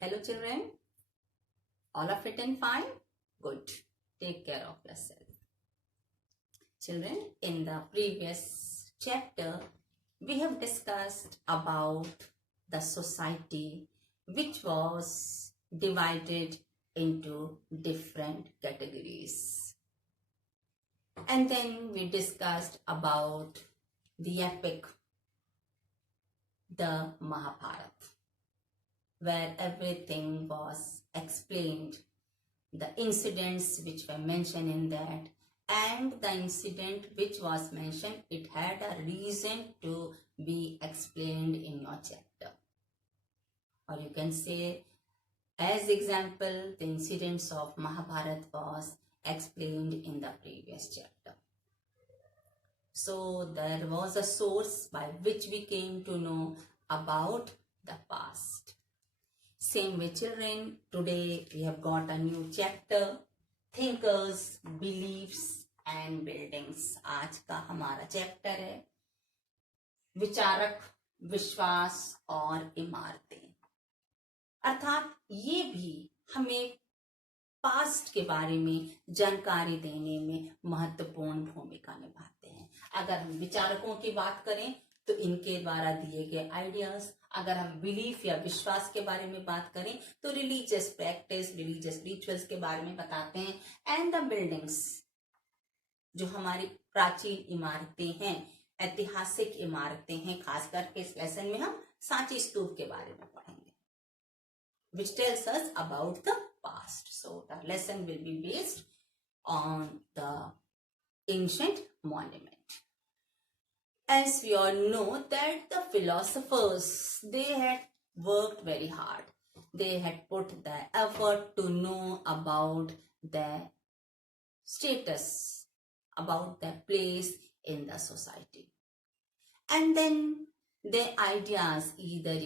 Hello children, all are fit and fine? Good. Take care of yourself. Children, in the previous chapter, we have discussed about the society which was divided into different categories. And then we discussed about the epic, the Mahabharata, where everything was explained, the incidents which were mentioned in that, and the incident which was mentioned, it had a reason to be explained in your chapter. Or you can say, as example, the incidents of Mahabharata was explained in the previous chapter. So there was a source by which we came to know about the past. Same way children, today we have got a new chapter, thinkers, beliefs and buildings. आज का हमारा chapter है विचारक, विश्वास और इमारतें। अर्थात ये भी हमें पास्ट के बारे में जानकारी देने में महत्वपूर्ण भूमिका निभाते हैं। अगर हम विचारकों की बात करें तो इनके द्वारा दिए गए आइडियाज, अगर हम बिलीफ या विश्वास के बारे में बात करें तो रिलीजियस प्रैक्टिस, रिलीजियस रिचुअल्स के बारे में बताते हैं। एंड द बिल्डिंग्स, जो हमारी प्राचीन इमारतें हैं, ऐतिहासिक इमारतें हैं, खास करके इस लेसन में हम सांची स्तूप के बारे में पढ़ेंगे, which tells us about the past. So the lesson will be based on the ancient monument. As we all know that the philosophers, they had worked very hard. They had put the effort to know about their status, about their place in the society. And then their ideas, either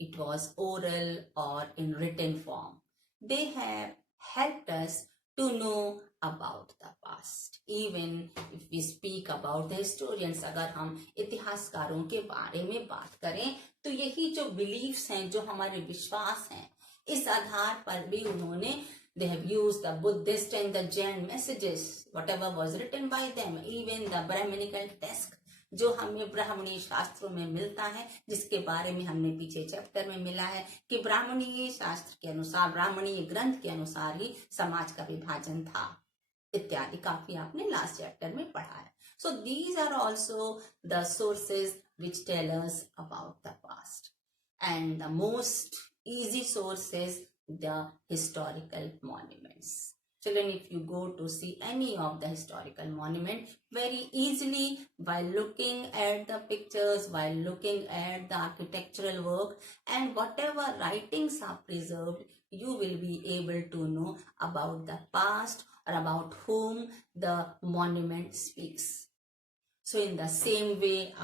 it was oral or in written form, they have helped us to know about the past. Even if we speak about the historians, अगर हम इतिहासकारों के बारे में बात करें तो यही जो beliefs हैं, जो हमारे विश्वास हैं, इस आधार पर भी उन्होंने they have used the Buddhist and the Jain messages, whatever was written by them, even the Brahminical text जो हमें ब्राह्मणीय शास्त्रों में मिलता है, जिसके बारे में हमने पीछे चैप्टर में मिला है कि ब्राह्मणीय शास्त्र के अनुसार, ब्राह्मणीय ग्रंथ के अनुसार ही समाज का विभाजन था, इत्यादि काफी आपने लास्ट चैप्टर में पढ़ा है. So these are also the sources which tell us about the past, and the most easy source is the historical monuments. Children, if you go to see any of the historical monument, very easily while looking at the pictures, while looking at the architectural work and whatever writings are preserved, you will be able to know about the past or about whom the monument speaks. So in the same way,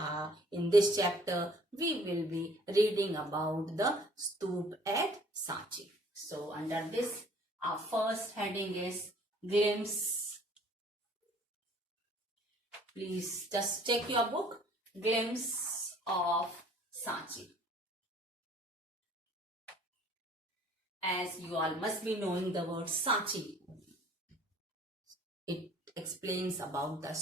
in this chapter, we will be reading about the stoop at Sanchi. So under this, our first heading is glimpse. Please just check your book, glimpse of Sanchi. As you all must be knowing the word Sanchi, it explains about the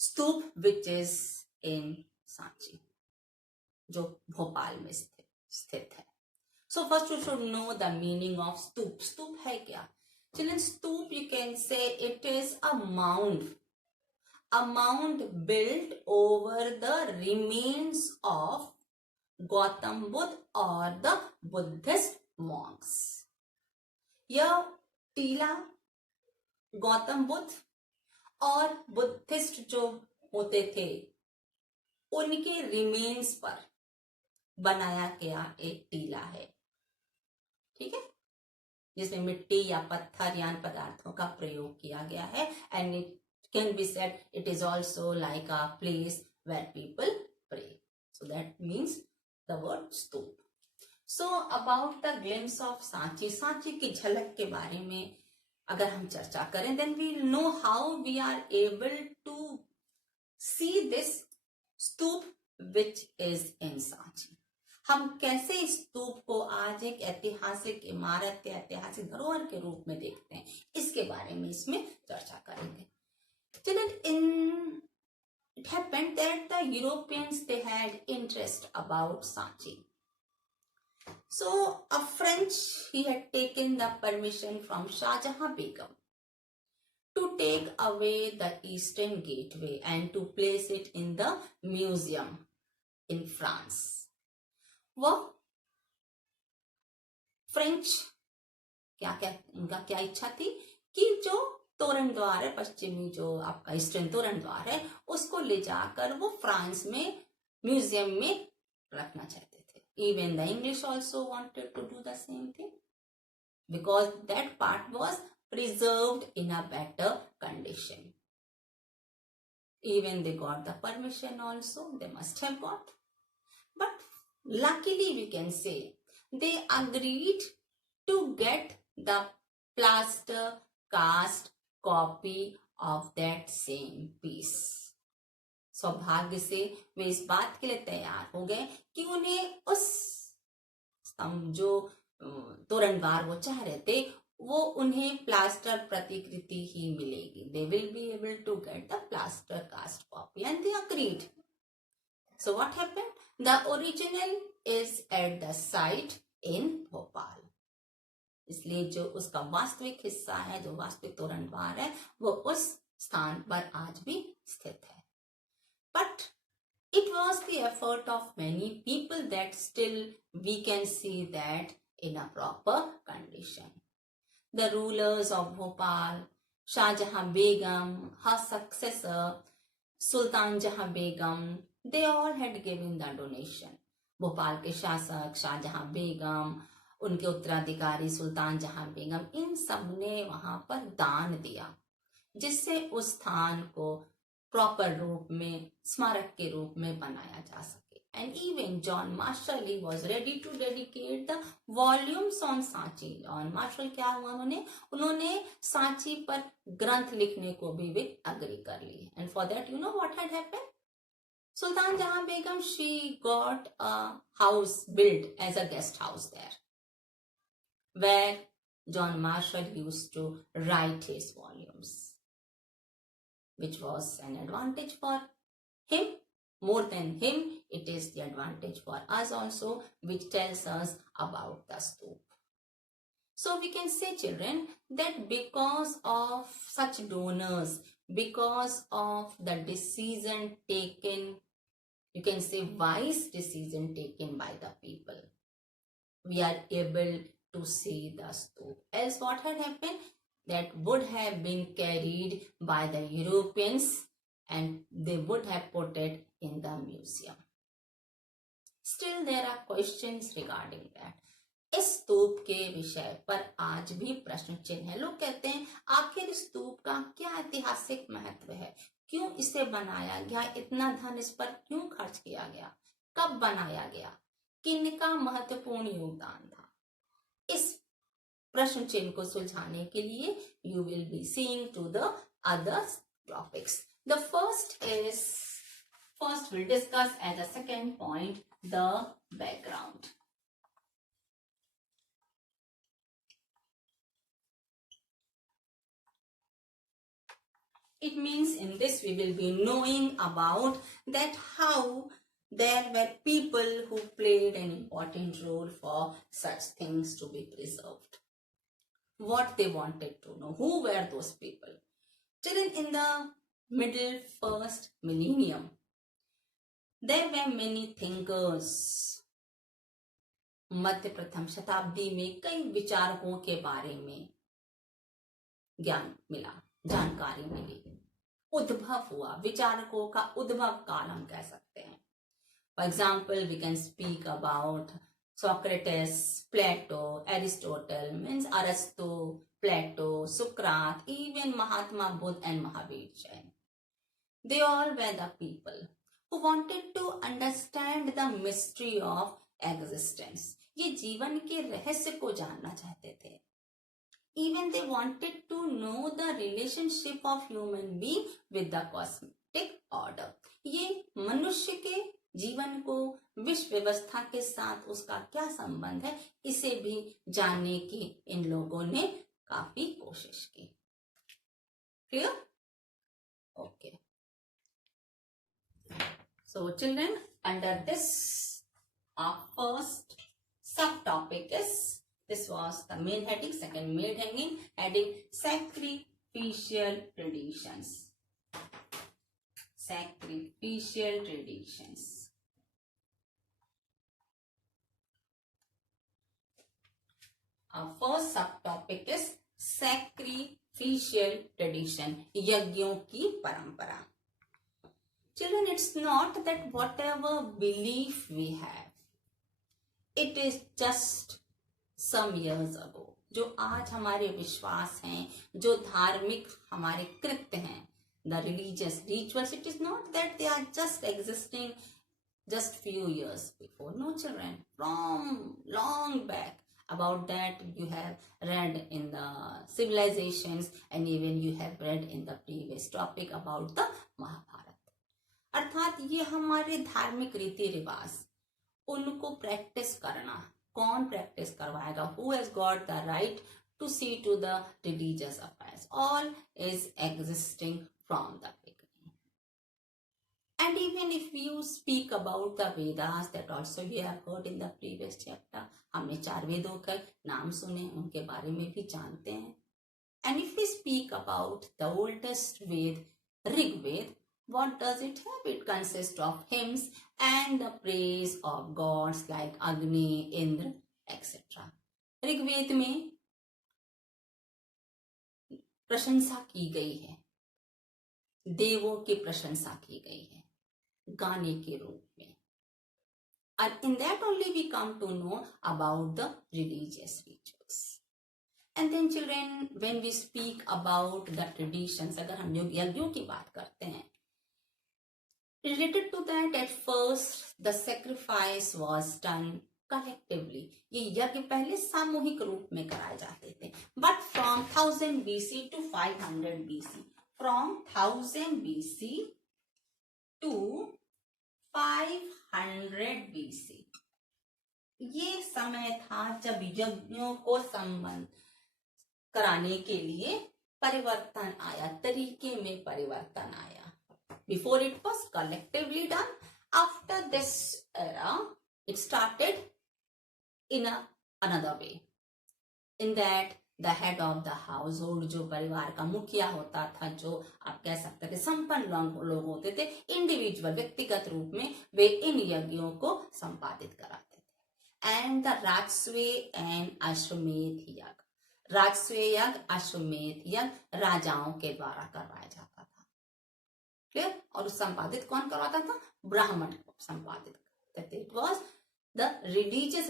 stupa which is in Sanchi, जो भोपाल में स्थित है. So first you should know the meaning of स्तूप. स्तूप है क्या? Children, stupa you can say it is a mound built over the remains of Gautam Buddha or the Buddhist monks. यह टीला गौतम बुद्ध और Buddhist जो होते थे उनके रिमेन्स पर बनाया गया एक टीला है, ठीक है, जिसमें मिट्टी या पत्थर या पदार्थों का प्रयोग किया गया है. And it can be said it is also like a place where people pray. So that means the word stupa. So about the glimpse of Sanchi, Sanchi की झलक के बारे में अगर हम चर्चा करें, then we know how we are able to see this stoop which is in Sanchi. हम कैसे इस स्तूप को आज एक ऐतिहासिक इमारत या ऐतिहासिक धरोहर के रूप में देखते हैं, इसके बारे में इसमें चर्चा करेंगे. It happened that the Europeans, they had interest about Sanchi. So a French, he had taken the permission from Shah Jahan Begum to take away the eastern gateway and to place it in the museum in France. वो French क्या क्या उनका क्या इच्छा थी कि जो तोरण द्वार है, पश्चिमी जो आपका ईस्टर्न तोरण द्वार है, उसको ले जाकर वो फ्रांस में म्यूजियम में रखना चाहते थे. Even the English also wanted to do the same thing because that part was preserved in a better condition. Even they got the permission also, they must have got. But luckily we can say they agreed to get the plaster cast copy of that same piece. सौभाग्य से वे इस बात के लिए तैयार हो गए कि उन्हें उस जो तोरणद्वार वो चाह रहे थे वो उन्हें प्लास्टर प्रतिकृति ही मिलेगी. They will be able to get the plaster cast copy and they agreed. So what happened? The original is at the site in Bhopal. इसलिए जो उसका वास्तविक हिस्सा है, जो वास्तविक तोरणद्वार है, वो उस स्थान पर आज भी स्थित है. But it was the effort of many people that still we can see that in a proper condition. The rulers of Bhopal, Shah Jahan Begum, her successor, Sultan Jahan Begum, they all had given the donation. Bhopal के शासक शाहजहां बेगम, उनके उत्तराधिकारी सुल्तान जहां बेगम, इन सब ने वहां पर दान दिया, जिससे उस स्थान को प्रॉपर रूप में स्मारक के रूप में बनाया जा सके. And even John Marshall he was ready to dedicate the volumes on Sanchi. John Marshall क्या हुआ, उन्होंने सांची पर ग्रंथ लिखने को भी वे अग्री कर ली. And for that, you know what had happened? Sultan Jahan Begum, she got a house built as a guest house there, where John Marshall used to write his volumes, which was an advantage for him. More than him, it is the advantage for us also, which tells us about the stoop. So we can say, children, that because of such donors, because of the decision taken, you can say wise decision taken by the people, we are able to see the stoop. Else what had happened? That would have been carried by the Europeans and they would have put it in the museum. Still there are questions regarding that. इस स्तूप के विषय पर आज भी प्रश्न चिन्ह है. लोग कहते हैं आखिर स्तूप का क्या ऐतिहासिक महत्व है, क्यों इसे बनाया गया, इतना धन इस पर क्यों खर्च किया गया, कब बनाया गया, किनका महत्वपूर्ण योगदान था. इस प्रश्न चिन्ह को सुलझाने के लिए you will be seeing to the other topics. The first we'll discuss as a second point the background. It means in this we will be knowing about that how there were people who played an important role for such things to be preserved. What they wanted to know, who were those people? Children, in the middle first millennium, there were many thinkers. मध्य प्रथम शताब्दी में कई विचारकों के बारे में ज्ञान मिला, जानकारी मिली, उद्भव हुआ, विचारकों का उद्भव काल हम कह सकते हैं. For example, we can speak about Socrates, Plato, Aristotle, means Aristo, Plato, Socrates, even Mahatma Buddha and Mahavir Jain. They all were the people who wanted to understand the mystery of existence. ये जीवन के रहस्य को जानना चाहते थे. Even they wanted to know the relationship of human being with the cosmic order. ये मनुष्य के जीवन को विश्व व्यवस्था के साथ उसका क्या संबंध है, इसे भी जानने की इन लोगों ने काफी कोशिश की। Clear? Okay. So children, under this our first subtopic is, this was the main heading, second main heading sacrificial traditions. Sacrificial traditions. Our first subtopic is sacrificial tradition, यज्ञों की परंपरा. Children, it's not that whatever belief we have, it is just some years ago. जो आज हमारे विश्वास हैं, जो धार्मिक हमारे कृत्य हैं, the religious rituals, it is not that they are just existing just few years before. No, children, from long back. About that you have read in the civilizations, and even you have read in the previous topic about the Mahabharata. अर्थात ये हमारे धार्मिक रीति रिवाज, उनको practice करना, कौन practice करवाएगा? Who has got the right to see to the religious affairs? All is existing from the beginning. And even if you speak about the Vedas, that also we have heard in the previous chapter, हमने 4 वेदों के नाम सुने, उनके बारे में भी जानते हैं. And if we speak about the oldest Ved, Rig Ved, what does it have? It consists of hymns and the praise of gods like Agni, Indra, etc. Rigveda में प्रशंसा की गई है, देवों की प्रशंसा की गई है गाने के रूप में. And in that only we come to know about the religious rituals. And then children, when we speak about the traditions, अगर हम यज्ञों की बात करते हैं, related to that, at first the sacrifice was done collectively. ये यज्ञ पहले सामूहिक रूप में कराए जाते थे. But from 1000 BC to 500 BC, from 1000 BC to 500 BC, ये समय था जब यज्ञों को संबंध कराने के लिए परिवर्तन आया, तरीके में परिवर्तन आया. Before it was collectively done. After this era, it started in another way. In that the head of the household, जो परिवार का मुखिया होता था, जो आप कह सकते थे संपन्न लोग होते थे, इंडिविजुअल व्यक्तिगत रूप में वे इन यज्ञों को संपादित कराते थे. And the राजस्व and अश्वमेध यज्ञ, राजस्व यज्ञ, अश्वमेध यज्ञ राजाओं के द्वारा करवाया जाता था. क्लियर? और संपादित कौन करवाता था? ब्राह्मण संपादित करते थे. It was the religious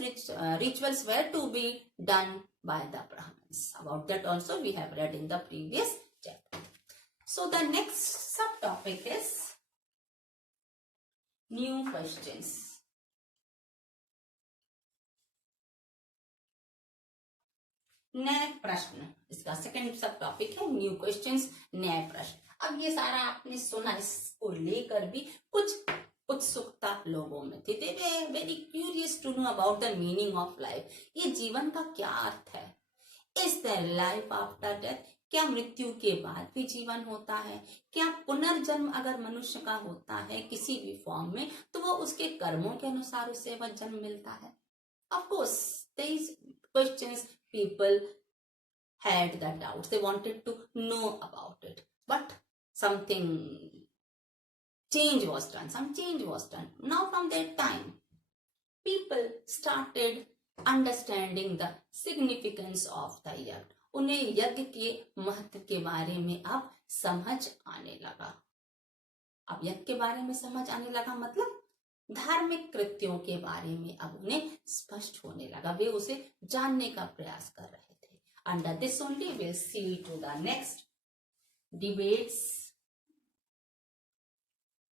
rituals were to be done by the Brahmins. About that also we have read in the previous chapter. So the next subtopic is new questions. नए प्रश्न, इसका सेकंड सब टॉपिक है new questions, नए प्रश्न. अब ये सारा आपने सुना, इसको लेकर भी कुछ उत्सुकता लोगों में थी. They were very curious to know about the meaning of life. ये जीवन का क्या अर्थ है? Is there life after death? क्या मृत्यु के बाद भी जीवन होता है? क्या पुनर्जन्म अगर मनुष्य का होता है किसी भी फॉर्म में, तो वो उसके कर्मों के अनुसार उसे वह जन्म मिलता है? Of course, these questions people had the doubts. They wanted to know about it, but something change was done. Some change was done. Now from that time, people started understanding the significance of the yajna. उन्हें यज्ञ के महत्व के बारे में अब समझ आने लगा. अब यज्ञ के बारे में समझ आने लगा मतलब धार्मिक कृत्यों के बारे में अब उन्हें स्पष्ट होने लगा. वे उसे जानने का प्रयास कर रहे थे. Under this only we'll see to the next debates.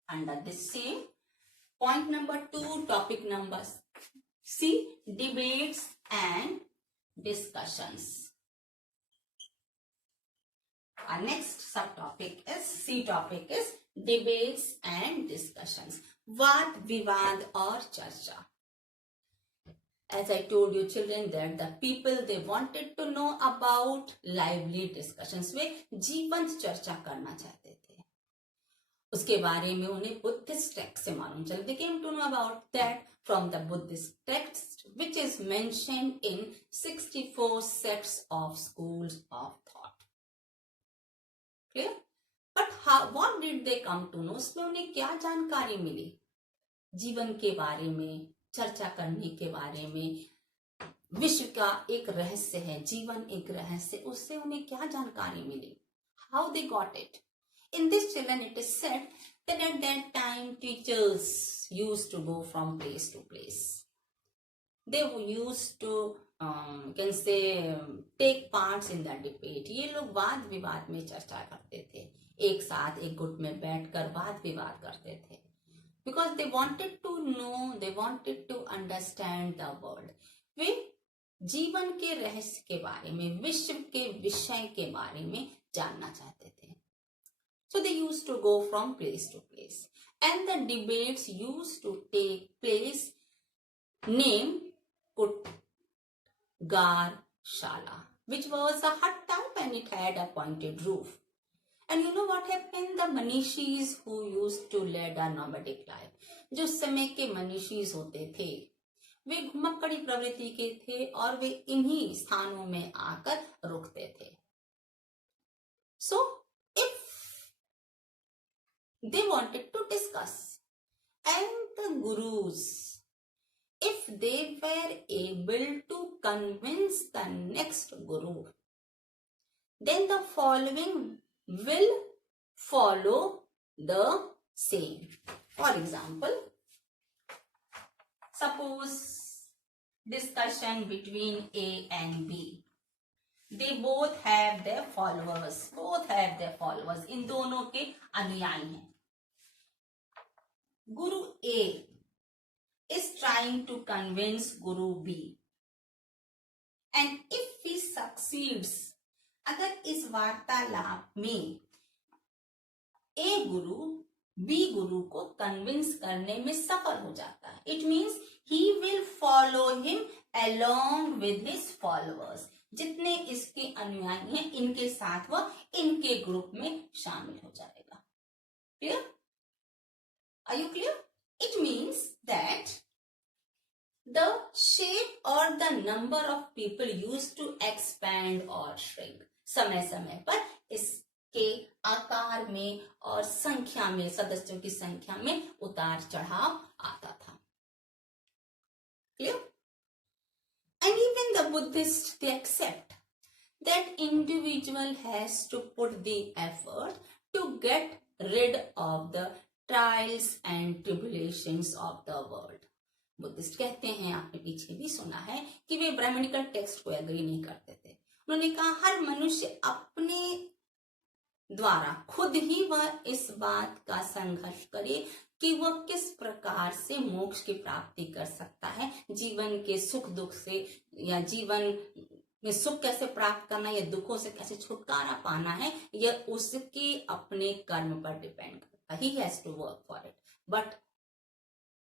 Under this same point number 2, topic number C, debates and discussions. Our next subtopic is C topic is debates and discussions. वाद विवाद और चर्चा. As I told you children that the people they wanted to know about lively discussions. वे जीवंत चर्चा करना चाहते थे. उसके बारे में उन्हें बुद्धिस्ट टेक्स्ट से मालूम चला. They came to know about that from the Buddhist text which is mentioned in 64 sets of schools of thought. Clear? But what did they come to know? उसमें उन्हें क्या जानकारी मिली जीवन के बारे में, चर्चा करने के बारे में. विश्व का एक रहस्य है, जीवन एक रहस्य, उससे उन्हें क्या जानकारी मिली? How they got it? In this children it is said that at that time teachers used to go from place to place. They used to can say take parts in the debate. ये लोग वाद विवाद में चर्चा करते थे, एक साथ एक गुट में बैठकर वाद विवाद करते थे. Because they wanted to know, they wanted to understand the world. वे जीवन के रहस्य के बारे में, विश्व के विषय के बारे में जानना चाहते थे. So they used to go from place to place. And the debates used to take place named Kutgar Shala, which was a hut type and it had a pointed roof. And you know what happened? The Manishis who used to lead a nomadic life, जो समय के मनीषीज होते थे, वे घुमक्कड़ी प्रवृत्ति के थे और वे इन्हीं स्थानों में आकर रुकते थे. So if they wanted to discuss, and the gurus, if they were able to convince the next guru, then the following will follow the same. For example, suppose discussion between A and B. They both have their followers. इन दोनों के अनुयायी हैं. Guru A is trying to convince Guru B. And if he succeeds, अगर इस वार्तालाप में ए गुरु B गुरु को convince करने में सफल हो जाता है, it means he will follow him along with his followers. जितने इसके अनुयायी हैं इनके साथ वह इनके ग्रुप में शामिल हो जाएगा. Clear? Are you clear? It means that the shape or the number of people used to expand or shrink. समय समय पर इसके आकार में और संख्या में, सदस्यों की संख्या में उतार चढ़ाव आता था. Clear? And even the Buddhists, they accept that individual has to put the effort to get rid of the trials and tribulations of the world. Buddhist कहते हैं, आपने पीछे भी सुना है, कि वे ब्राह्मणिकल टेक्स्ट को एग्री नहीं करते थे. उन्होंने कहा हर मनुष्य अपने द्वारा खुद ही वह इस बात का संघर्ष करे कि वह किस प्रकार से मोक्ष की प्राप्ति कर सकता है, जीवन के सुख दुख से, या जीवन में सुख कैसे प्राप्त करना या दुखों से कैसे छुटकारा पाना है, यह उसके अपने कर्म पर डिपेंड करता है. He has to work for it. But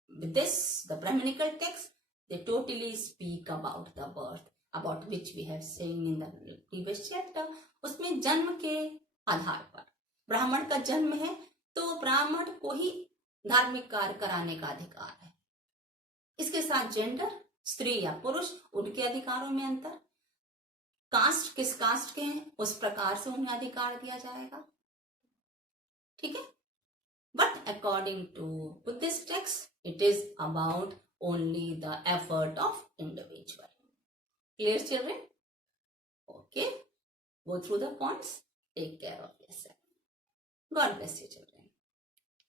with this, the Brahminical text, they totally speak about the birth, about which we have seen in the previous chapter. उसमें जन्म के आधार पर ब्राह्मण का जन्म है तो ब्राह्मण को ही धार्मिक कार्य कराने का अधिकार है. इसके साथ जेंडर, स्त्री या पुरुष, उनके अधिकारों में अंतर, कास्ट किस कास्ट के हैं उस प्रकार से उन्हें अधिकार दिया जाएगा. ठीक है? But according to Buddhist text, it is about only the effort of individual. Clear, children? Okay. Go through the points. Take care of yourself. God bless you, children.